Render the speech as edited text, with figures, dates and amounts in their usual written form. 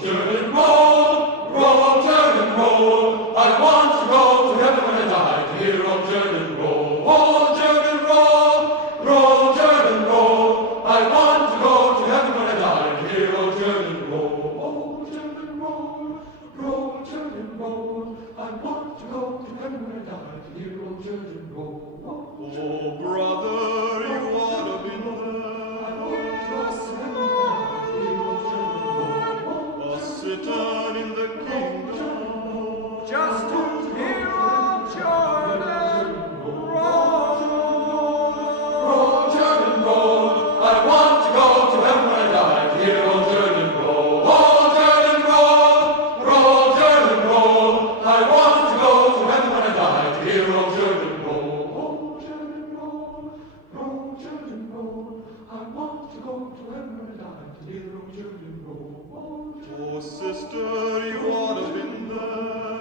Jerd'n, roll, Jerd'n, roll. I want to go to heaven when I die to hear old Jerd'n roll. Oh, Jerd'n, roll, Jerd'n, roll. I want to go to heaven when I die to hear old Jerd'n roll. Oh, Jerd'n, roll, Jerd'n, roll. I want to go to heaven when I die to hear old Jerd'n roll. Oh, brother, you ought to be there, a-sittin' in the kingdom, just to hear old Jerd'n roll. Roll, Jerd'n, roll. I want to go to heaven when I die to hear old Jerd'n roll. Oh, Jerd'n, roll, Jerd'n, roll. I want to go to heaven when I die to hear old Jerd'n roll. Oh, Jerd'n, roll, Jerd'n, roll. I want to go to heaven when I die to hear old Jerd'n roll. Oh, oh, sister, you ought to be there.